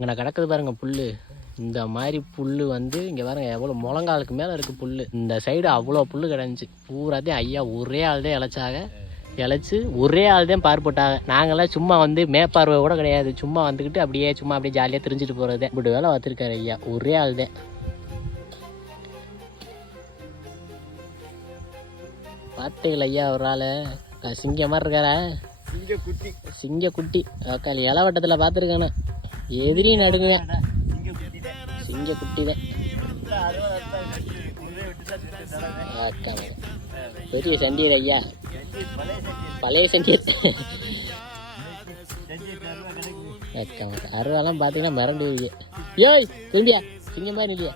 இங்கே கிடக்குது பாருங்க புல். இந்த மாதிரி புல் வந்து இங்கே பாருங்க எவ்வளோ முழங்காலுக்கு மேலே இருக்குது புல். இந்த சைடு அவ்வளோ புல் கிடந்துச்சு. பூராத்தையும் ஐயா ஒரே ஆள் தான் இழைச்சாங்க. இழைச்சி ஒரே ஆள் தான் பார்ப்பட்டாங்க. நாங்கள்லாம் சும்மா வந்து மேற்பார்வை கூட கிடையாது. சும்மா வந்துக்கிட்டு அப்படியே ஜாலியாக திரிஞ்சிட்டு போகிறது. இப்படி வேலை பார்த்துருக்காரு ஐயா. ஒரே ஆள் தான். பார்த்துக்கல ஐயா ஒரு ஆள் சிங்க மாதிரி இருக்காரா? சிங்க குட்டி அக்காளி இலவட்டத்தில் பார்த்துருக்கானே. எதிரி நடுங்குவேன். சிங்க குட்டி தான். பெரிய சண்டியர் ஐயா. பழைய சண்டியர். அருவாலாம் பார்த்தீங்கன்னா மிரண்டு. ஏய் திரும்பியா சிங்க மாதிரி இல்லையா?